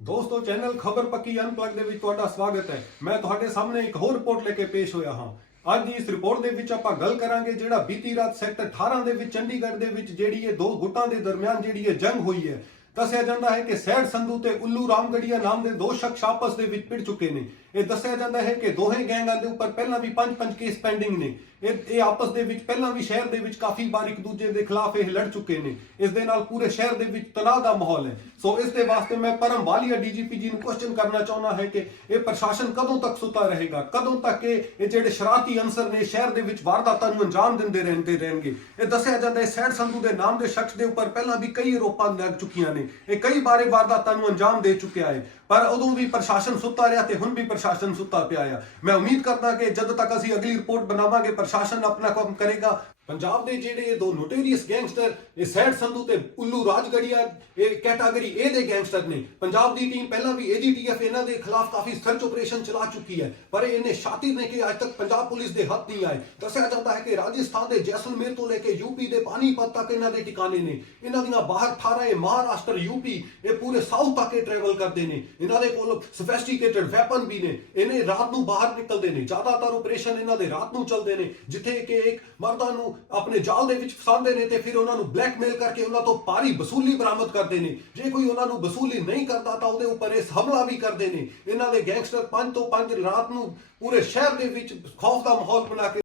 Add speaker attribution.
Speaker 1: ਦੋਸਤੋ ਚੈਨਲ ਖਬਰ ਪੱਕੀ ਅਨਪਲੱਗ ਦੇ ਵਿੱਚ ਤੁਹਾਡਾ ਸਵਾਗਤ ਹੈ। ਮੈਂ ਤੁਹਾਡੇ ਸਾਹਮਣੇ ਇੱਕ ਹੋਰ ਰਿਪੋਰਟ ਲੈ ਕੇ ਪੇਸ਼ ਹੋਇਆ ਹਾਂ। ਅੱਜ ਇਸ ਰਿਪੋਰਟ ਦੇ ਵਿੱਚ ਆਪਾਂ ਗੱਲ ਕਰਾਂਗੇ ਜਿਹੜਾ ਬੀਤੀ ਰਾਤ ਸੈਕਟਰ 18 ਦੇ ਵਿੱਚ ਚੰਡੀਗੜ੍ਹ ਦੇ ਵਿੱਚ ਜਿਹੜੀ ਇਹ ਦੋ ਗੁੱਟਾਂ ਦੇ ਦਰਮਿਆਨ ਜਿਹੜੀ ਇਹ ਜੰਗ ਹੋਈ ਹੈ। ਦੱਸਿਆ ਜਾਂਦਾ ਹੈ ਕਿ ਸੈਡ ਸੰਧੂ ਤੇ ਉੱਲੂ ਰਾਮਗੜੀਆ ਨਾਮ ਦੇ ਦੋ ਸ਼ਖਸ ਆਪਸ ਦੇ ਵਿੱਚ ਭਿੜ ਚੁੱਕੇ ਨੇ। ਇਹ ਦੱਸਿਆ ਜਾਂਦਾ ਹੈ ਕਿ ਦੋਹੇ ਗੈਂਗਾਂ ਦੇ ਉੱਪਰ ਪਹਿਲਾਂ ਵੀ ਪੰਜ ਪੰਜ ਕੇਸ ਪੈਂਡਿੰਗ ਨੇ। ਇਹ ਇਹ ਆਪਸ ਦੇ ਵਿੱਚ ਪਹਿਲਾਂ ਵੀ ਸ਼ਹਿਰ ਦੇ ਵਿੱਚ ਕਾਫੀ ਵਾਰ ਇੱਕ ਦੂਜੇ ਦੇ ਖਿਲਾਫ ਇਹ ਲੜ ਚੁੱਕੇ ਨੇ। ਇਸ ਦੇ ਨਾਲ ਪੂਰੇ ਸ਼ਹਿਰ ਦੇ ਵਿੱਚ ਤਣਾਅ ਦਾ ਮਾਹੌਲ ਹੈ। ਸੋ ਇਸ ਦੇ ਵਾਸਤੇ ਮੈਂ ਪਰਮ ਵਾਲੀਆ ਡੀਜੀਪੀ ਜੀ ਨੂੰ ਕੁਐਸਚਨ ਕਰਨਾ ਚਾਹੁੰਦਾ ਹੈ ਕਿ ਇਹ ਪ੍ਰਸ਼ਾਸਨ ਕਦੋਂ ਤੱਕ ਸੁੱਤਾ ਰਹੇਗਾ? ਕਦੋਂ ਤੱਕ ਇਹ ਜਿਹੜੇ ਸ਼ਰਾਰਤੀ ਅਨਸਰ ਨੇ ਸ਼ਹਿਰ ਦੇ ਵਿੱਚ ਵਾਰਦਾਤਾਂ ਨੂੰ ਅੰਜਾਮ ਦਿੰਦੇ ਰਹਿੰਦੇ ਰਹਿਣਗੇ? ਇਹ ਦੱਸਿਆ ਜਾਂਦਾ ਹੈ ਸੈਡ ਸੰਧੂ ਦੇ ਨਾਮ ਦੇ ਸ਼ਖਸ ਦੇ ਉੱਪਰ ਪਹਿਲਾਂ ਵੀ ਕਈ ਆਰੋਪਾਂ ਲੱਗ ਚੁੱਕੀਆਂ ਨੇ। ਇਹ ਕਈ ਬਾਰੇ ਵਾਰਦਾਤਾਂ ਨੂੰ ਅੰਜਾਮ ਦੇ ਚੁੱਕਿਆ ਹੈ। ਪਰ ਉਦੋਂ ਵੀ ਪ੍ਰਸ਼ਾਸਨ ਸੁੱਤਾ ਰਿਹਾ ਤੇ ਹੁਣ ਵੀ ਪ੍ਰਸ਼ਾਸਨ ਸੁੱਤਾ ਪਿਆ ਆ। ਮੈਂ ਉਮੀਦ ਕਰਦਾ ਕਿ ਜਦੋਂ ਤੱਕ ਅਸੀਂ ਅਗਲੀ ਰਿਪੋਰਟ ਬਣਾਵਾਂਗੇ, ਪ੍ਰਸ਼ਾਸਨ ਆਪਣਾ ਕੰਮ ਕਰੇਗਾ। ਪੰਜਾਬ ਦੇ ਜਿਹੜੇ ਇਹ ਦੋ ਨੋਟੇਰੀਅਸ ਗੈਂਗਸਟਰ ਇਹ ਸੈਡ ਸੰਧੂ ਤੇ ਉੱਲੂ ਰਾਜਗੜੀਆ, ਇਹ ਕੈਟਾਗਰੀ ਇਹ ਦੇ ਗੈਂਗਸਟਰ ਨੇ। ਪੰਜਾਬ ਦੀ ਟੀਮ ਪਹਿਲਾਂ ਵੀ AGTF ਇਹਨਾਂ ਦੇ ਖਿਲਾਫ ਕਾਫੀ ਸਰਚ ਆਪਰੇਸ਼ਨ ਚਲਾ ਚੁੱਕੀ ਹੈ। ਪਰ ਇਹਨੇ ਸ਼ਾਤਿਰ ਨੇ ਕਿ ਅੱਜ ਤੱਕ ਪੰਜਾਬ ਪੁਲਿਸ ਦੇ ਹੱਥ ਨਹੀਂ ਆਏ। ਦੱਸਿਆ ਜਾਂਦਾ ਹੈ ਕਿ ਰਾਜਸਥਾਨ ਦੇ ਜੈਸਲਮੇਰ ਤੋਂ ਲੈ ਕੇ ਯੂਪੀ ਦੇ ਪਾਣੀਪਤ ਤੱਕ ਇਹਨਾਂ ਦੇ ਟਿਕਾਣੇ ਨੇ। ਇਹਨਾਂ ਦੀਆਂ ਬਾਹਰ 18 ਇਹ ਮਹਾਰਾਸ਼ਟਰ ਯੂਪੀ ਇਹ ਪੂਰੇ ਸਾਊਥ ਤੱਕ ਇਹ ਟਰੈਵਲ ਕਰਦੇ ਨੇ। ਇਹਨਾਂ ਦੇ ਕੋਲ ਸਫੈਸਟੀਕੇਟਡ ਵੈਪਨ ਵੀ ਨੇ। ਇਹਨੇ ਰਾਤ ਨੂੰ ਬਾਹਰ ਨਿਕਲਦੇ ਨੇ। ਜ਼ਿਆਦਾਤਰ ਆਪਰੇਸ਼ਨ ਇਹਨਾਂ ਦੇ ਰਾਤ ਨੂੰ ਚੱਲਦੇ ਨੇ, ਜਿੱਥੇ ਕਿ ਇੱਕ ਮਰਦਾਂ ਨੂੰ ਆਪਣੇ ਜਾਲ ਦੇ ਵਿੱਚ ਫਸਾਉਂਦੇ ਨੇ ਤੇ ਫਿਰ ਉਹਨਾਂ ਨੂੰ ਬਲੈਕਮੇਲ ਕਰਕੇ ਉਹਨਾਂ ਤੋਂ ਭਾਰੀ ਵਸੂਲੀ ਬਰਾਮਦ ਕਰਦੇ ਨੇ। ਜੇ ਕੋਈ ਉਹਨਾਂ ਨੂੰ ਵਸੂਲੀ ਨਹੀਂ ਕਰਦਾ ਤਾਂ ਉਹਦੇ ਉੱਪਰ ਇਸ ਹਮਲਾ ਵੀ ਕਰਦੇ ਨੇ। ਇਹਨਾਂ ਦੇ ਗੈਂਗਸਟਰ ਪੰਜ ਤੋਂ ਪੰਜ ਰਾਤ ਨੂੰ ਪੂਰੇ ਸ਼ਹਿਰ ਦੇ ਵਿੱਚ ਖੌਫ ਦਾ ਮਾਹੌਲ ਬਣਾ ਕੇ